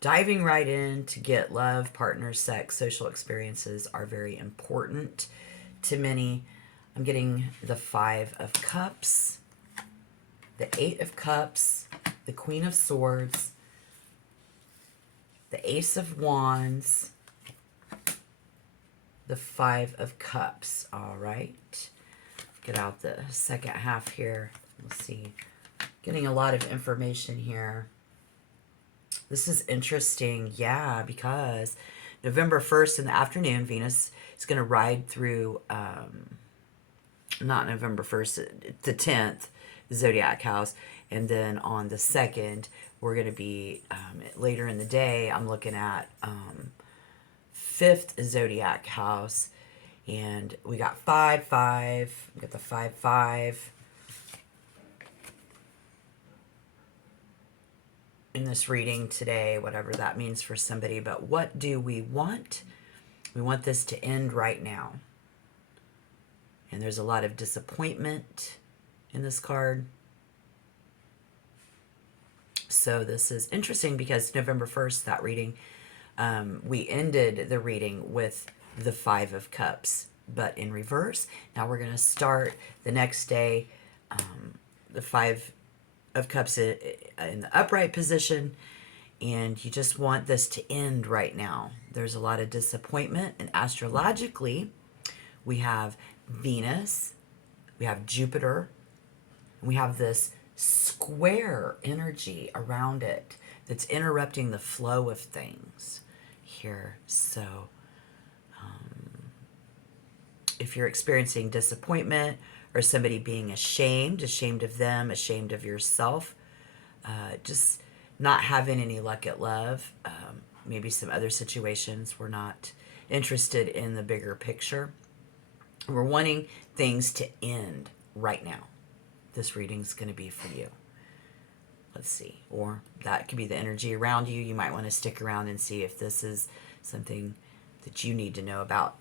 diving right in to get love, partner, sex, social experiences are very important to many. I'm getting the Five of Cups, the Eight of Cups, the Queen of Swords, the Ace of Wands, the Five of Cups. All right. Get out the second half here. Let's see. Getting a lot of information here. This is interesting, yeah, because November 1st in the afternoon, Venus is going to ride through, not November 1st, the 10th, the Zodiac house. And then on the 2nd, we're going to be, later in the day, I'm looking at 5th Zodiac house. And we got 5-5, we got the 5-5. In this reading today, whatever that means for somebody. But what do we want? We want this to end right now. And there's a lot of disappointment in this card. So this is interesting because November 1st, that reading, we ended the reading with the Five of Cups, but in reverse. Now we're going to start the next day, the Five of Cups in the upright position, and you just want this to end right now. There's a lot of disappointment, and astrologically, we have Venus, we have Jupiter, and we have this square energy around it that's interrupting the flow of things here. So if you're experiencing disappointment or somebody being ashamed of them, ashamed of yourself, just not having any luck at love, maybe some other situations, we're not interested in the bigger picture. We're wanting things to end right now. This reading's going to be for you. Let's see. Or that could be the energy around you. You might want to stick around and see if this is something that you need to know about.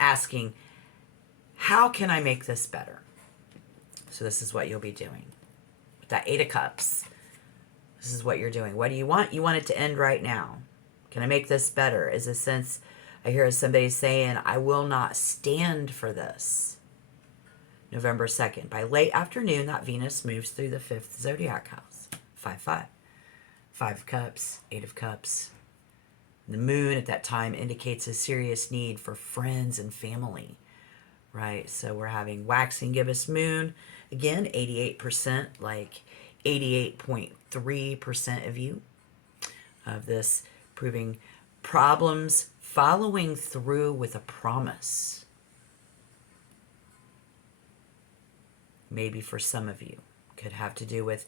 Asking, how can I make this better? So this is what you'll be doing. With that Eight of Cups, this is what you're doing. What do you want? You want it to end right now. Can I make this better? Is a sense, I hear somebody saying, I will not stand for this. November 2nd. By late afternoon, that Venus moves through the 5th Zodiac house. 5-5. Five of Cups, Eight of Cups. The moon at that time indicates a serious need for friends and family, right? So we're having waxing gibbous moon. Again, 88%, like 88.3% of you, of this proving problems following through with a promise. Maybe for some of you, could have to do with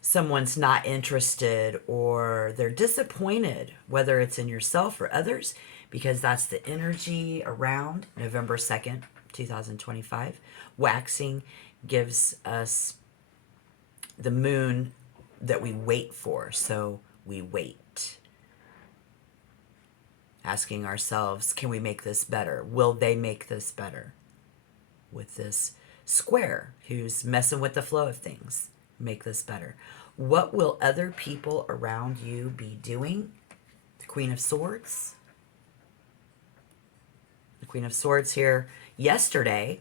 someone's not interested or they're disappointed, whether it's in yourself or others, because that's the energy around November 2nd, 2025. Waxing gives us the moon that we wait for, so we wait. Asking ourselves, can we make this better? Will they make this better? With this square who's messing with the flow of things, make this better. What will other people around you be doing? The Queen of Swords. The Queen of Swords here yesterday.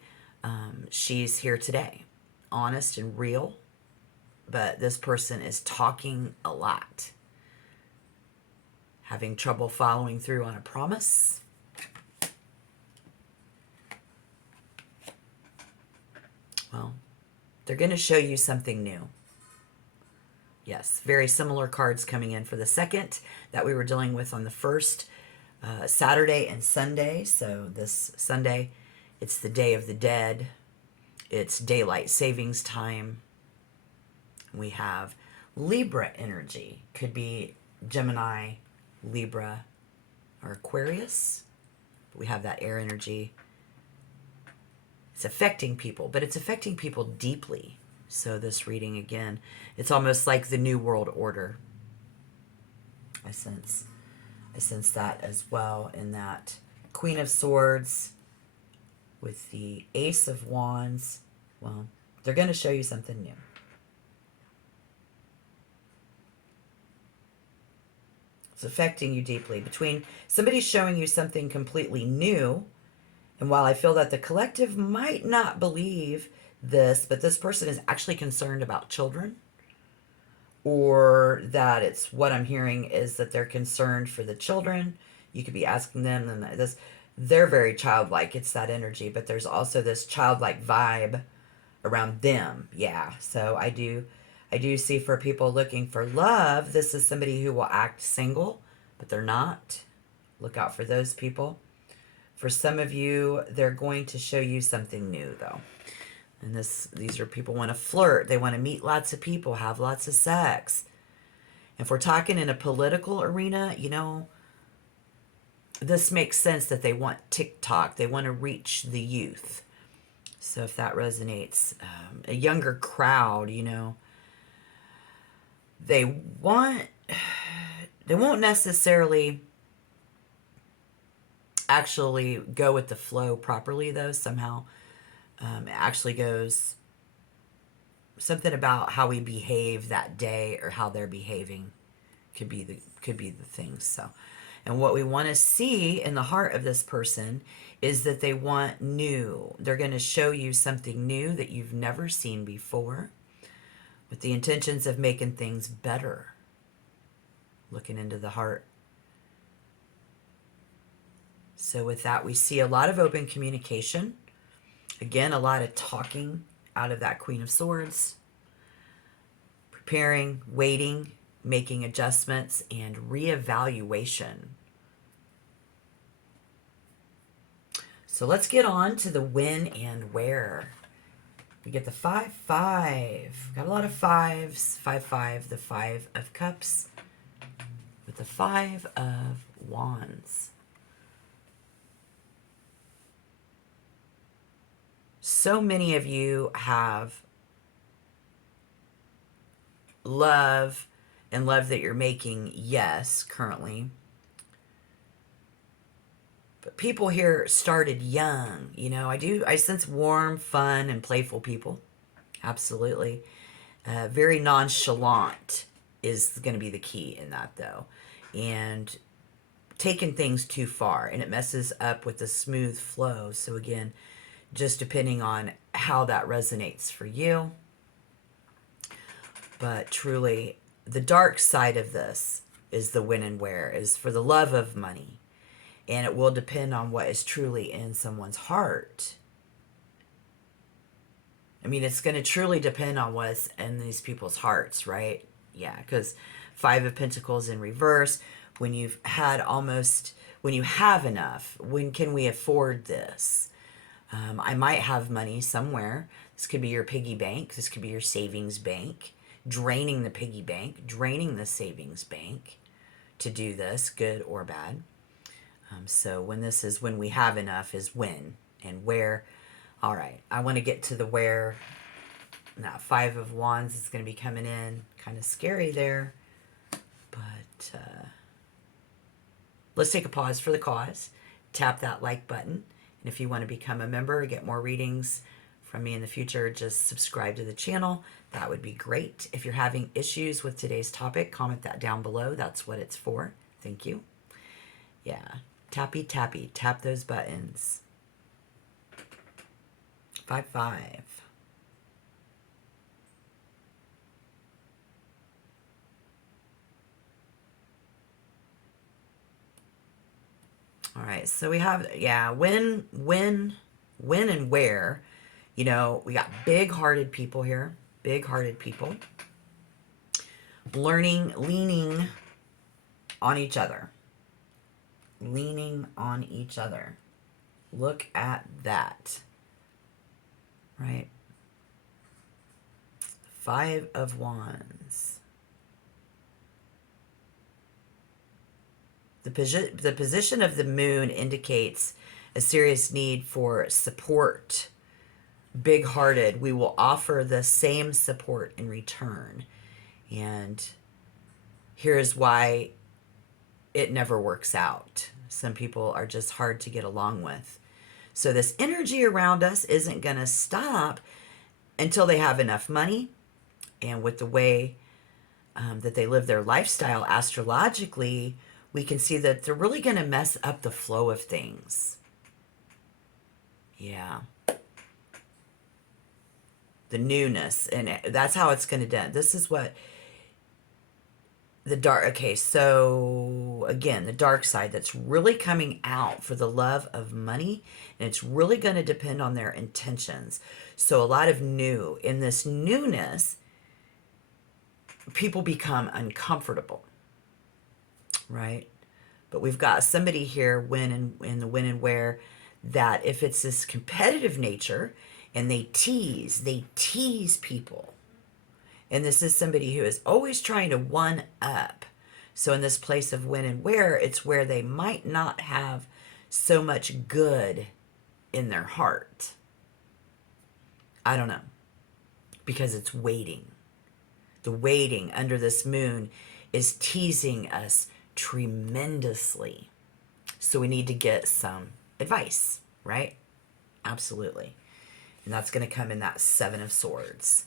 She's here today. Honest and real. But this person is talking a lot. Having trouble following through on a promise. Well, they're going to show you something new. Yes, very similar cards coming in for the 2nd that we were dealing with on the 1st, Saturday and Sunday. So this Sunday, it's the Day of the Dead. It's daylight savings time. We have Libra energy. Could be Gemini, Libra, or Aquarius. We have that air energy. It's affecting people, but it's affecting people deeply. So this reading, again, it's almost like the New World Order. I sense that as well in that Queen of Swords with the Ace of Wands. Well, they're going to show you something new. It's affecting you deeply. Between somebody showing you something completely new, and while I feel that the collective might not believe this, but this person is actually concerned about children, or that it's what I'm hearing is that they're concerned for the children. You could be asking them, and this, they're very childlike. It's that energy, but there's also this childlike vibe around them. Yeah. So I do see for people looking for love, this is somebody who will act single, but they're not. Look out for those people. For some of you, they're going to show you something new, though. And these are people want to flirt. They want to meet lots of people, have lots of sex. If we're talking in a political arena, you know, this makes sense that they want TikTok. They want to reach the youth. So if that resonates, a younger crowd, you know, they won't necessarily actually go with the flow properly, though. Somehow it actually goes something about how we behave that day, or how they're behaving could be the thing. So, and what we want to see in the heart of this person is that they want new. They're going to show you something new that you've never seen before, with the intentions of making things better. Looking into the heart. So with that, we see a lot of open communication. Again, a lot of talking out of that Queen of Swords. Preparing, waiting, making adjustments, and reevaluation. So let's get on to the when and where. We get the 5-5. Got a lot of fives. 5-5, the 5 of Cups with the 5 of Wands. So many of you have love, and love that you're making, yes, currently. But people here started young. You know, I sense warm, fun, and playful people. Absolutely. Very nonchalant is going to be the key in that, though. And taking things too far, and it messes up with the smooth flow. So again, just depending on how that resonates for you. But truly, the dark side of this is the when and where, is for the love of money. And it will depend on what is truly in someone's heart. I mean, it's going to truly depend on what's in these people's hearts, right? Yeah, because 5 of Pentacles in reverse, when you've had almost, when you have enough, when can we afford this? I might have money somewhere. This could be your piggy bank. This could be your savings bank. Draining the piggy bank, draining the savings bank to do this, good or bad. So when we have enough is when and where. All right, I want to get to the where. Now, 5 of Wands is going to be coming in. Kind of scary there. But let's take a pause for the cause. Tap that like button. And if you want to become a member or get more readings from me in the future, just subscribe to the channel. That would be great. If you're having issues with today's topic, comment that down below. That's what it's for. Thank you. Yeah. Tappy, tappy. Tap those buttons. 5-5. All right, so we have, yeah, when and where. You know, we got big-hearted people here. Big-hearted people. Leaning on each other. Leaning on each other. Look at that. Right? 5 of Wands. The position of the moon indicates a serious need for support. Big-hearted. We will offer the same support in return. And here's why it never works out. Some people are just hard to get along with. So this energy around us isn't going to stop until they have enough money. And with the way that they live their lifestyle astrologically, we can see that they're really going to mess up the flow of things. Yeah. The newness, and that's how it's going to dent. This is what the dark, okay, so again, the dark side that's really coming out for the love of money, and it's really going to depend on their intentions. So a lot of new, in this newness, people become uncomfortable, right? But we've got somebody here, when and in the when and where, that if it's this competitive nature and they tease people. And this is somebody who is always trying to one up. So in this place of when and where, it's where they might not have so much good in their heart. I don't know. Because it's waiting. The waiting under this moon is teasing us tremendously. So we need to get some advice, right? Absolutely. And that's going to come in that Seven of Swords.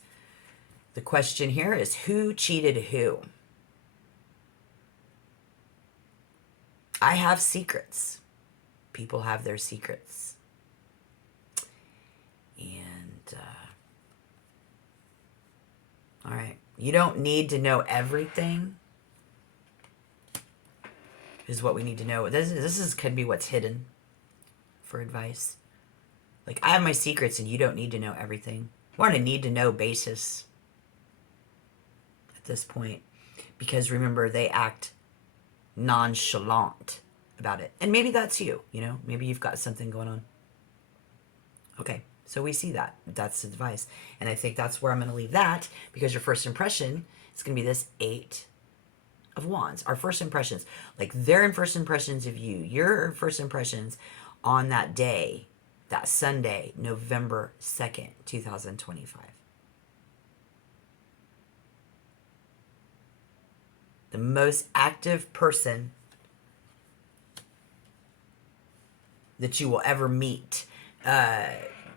The question here is, who cheated who? I have secrets. People have their secrets. And, all right. You don't need to know everything, is what we need to know. This could be what's hidden for advice. Like, I have my secrets and you don't need to know everything. We're on a need to know basis at this point. Because remember, they act nonchalant about it. And maybe that's you, you know? Maybe you've got something going on. Okay, so we see that. That's advice. And I think that's where I'm going to leave that, because your first impression is going to be this Eight of Wands. Our first impressions, like their first impressions of you, your first impressions on that day, that Sunday, November 2nd, 2025. The most active person that you will ever meet.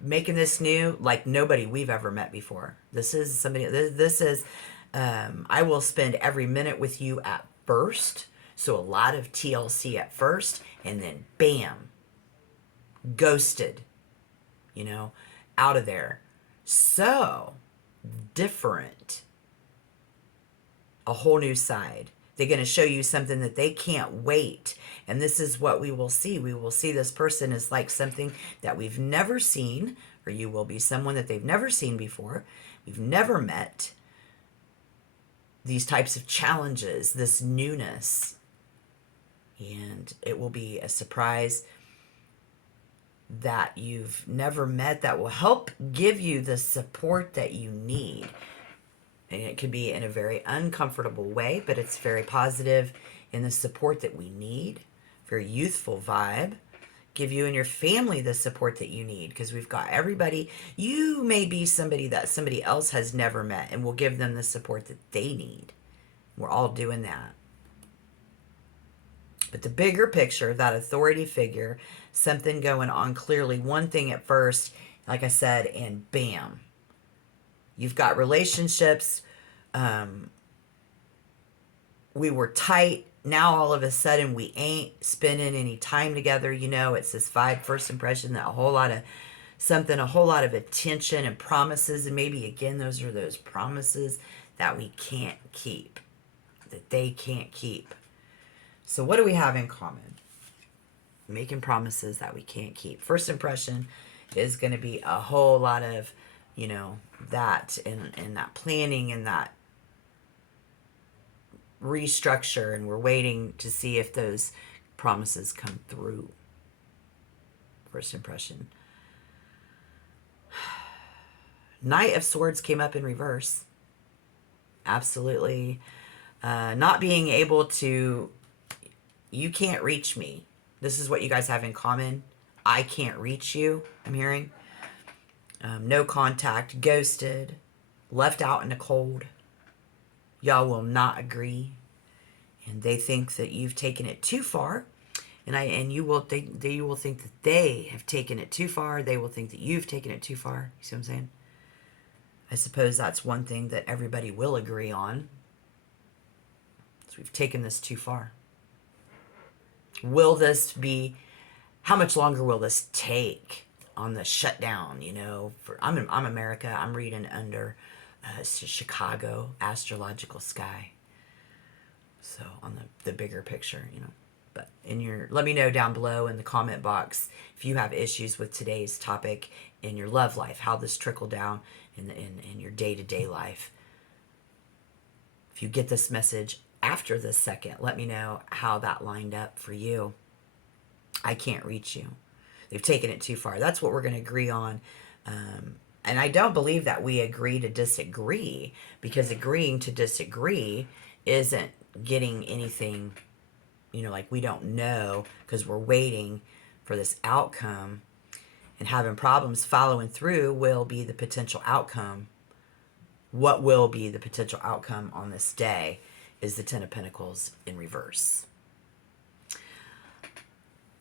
Making this new like nobody we've ever met before. This is somebody, this is, I will spend every minute with you at first. So a lot of TLC at first, and then bam, ghosted, you know, out of there. So different. A whole new side. They're going to show you something that they can't wait. And this is what we will see. We will see this person is like something that we've never seen, or you will be someone that they've never seen before. We've never met. These types of challenges, this newness. And it will be a surprise that you've never met that will help give you the support that you need. And it can be in a very uncomfortable way, but it's very positive in the support that we need. Very youthful vibe. Give you and your family the support that you need, because we've got everybody. You may be somebody that somebody else has never met, and we'll give them the support that they need. We're all doing that. But the bigger picture, that authority figure, something going on clearly, one thing at first, like I said, and bam. You've got relationships. We were tight. Now all of a sudden we ain't spending any time together. You know, it's this vibe, first impression, that a whole lot of something, a whole lot of attention and promises. And maybe again, those are those promises that we can't keep, that they can't keep. So what do we have in common? Making promises that we can't keep. First impression is going to be a whole lot of, you know, that and that planning and that restructure, and we're waiting to see if those promises come through. First impression. Knight of Swords came up in reverse. Absolutely. Not being able to, you can't reach me. This is what you guys have in common. I can't reach you, I'm hearing. No contact, ghosted, left out in the cold. Y'all will not agree, and they think that you've taken it too far, and you will think that they have taken it too far. They will think that you've taken it too far. You see what I'm saying? I suppose that's one thing that everybody will agree on. So we've taken this too far. Will this be, how much longer will this take on the shutdown? You know, I'm America. I'm reading under Chicago astrological sky. So on the bigger picture, you know. But let me know down below in the comment box if you have issues with today's topic in your love life, how this trickled down in your day-to-day life. If you get this message after this second, let me know how that lined up for you. I can't reach you. They've taken it too far. That's what we're going to agree on. And I don't believe that we agree to disagree, because agreeing to disagree isn't getting anything, you know, like we don't know because we're waiting for this outcome, and having problems following through will be the potential outcome. What will be the potential outcome on this day is the Ten of Pentacles in reverse.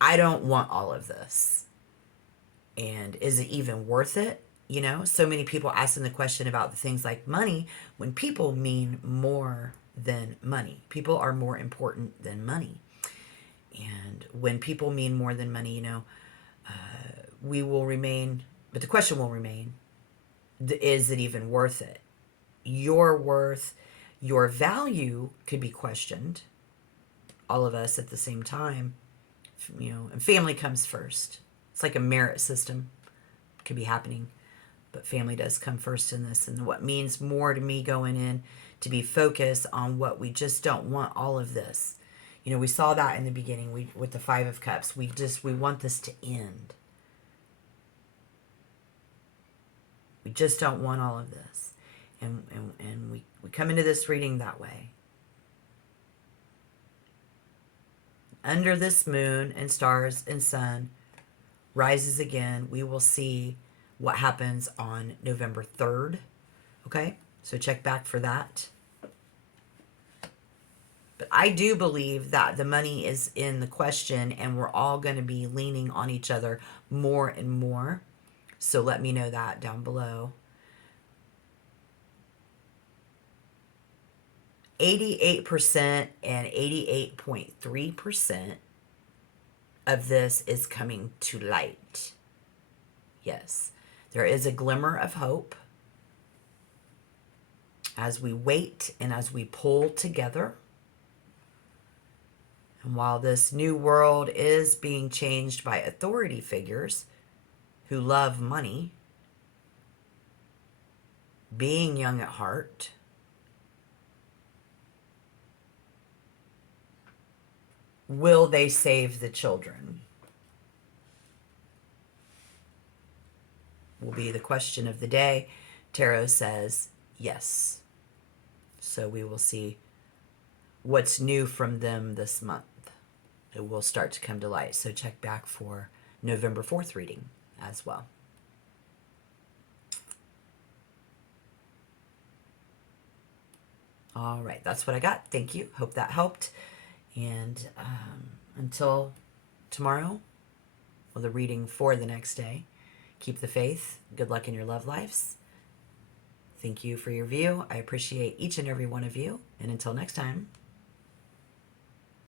I don't want all of this. And is it even worth it? You know, so many people asking the question about the things like money, when people mean more than money. People are more important than money. And when people mean more than money, you know, we will remain, but the question will remain, is it even worth it? Your worth, your value could be questioned. All of us at the same time, you know, and family comes first. It's like a merit system could be happening, but family does come first in this. And what means more to me going in to be focused on what we just don't want all of this. You know, we saw that in the beginning with the Five of Cups. We want this to end. We just don't want all of this. And we come into this reading that way. Under this moon and stars and sun rises again, we will see what happens on November 3rd. Okay? So check back for that. But I do believe that the money is in the question, and we're all going to be leaning on each other more and more. So let me know that down below. 88% and 88.3% of this is coming to light. Yes, there is a glimmer of hope as we wait and as we pull together. And while this new world is being changed by authority figures who love money, being young at heart, will they save the children? Will be the question of the day. Tarot says yes. So we will see what's new from them this month. It will start to come to light. So check back for November 4th reading as well. All right, that's what I got. Thank you. Hope that helped. And until tomorrow, or the reading for the next day, keep the faith. Good luck in your love lives. Thank you for your view. I appreciate each and every one of you. And until next time.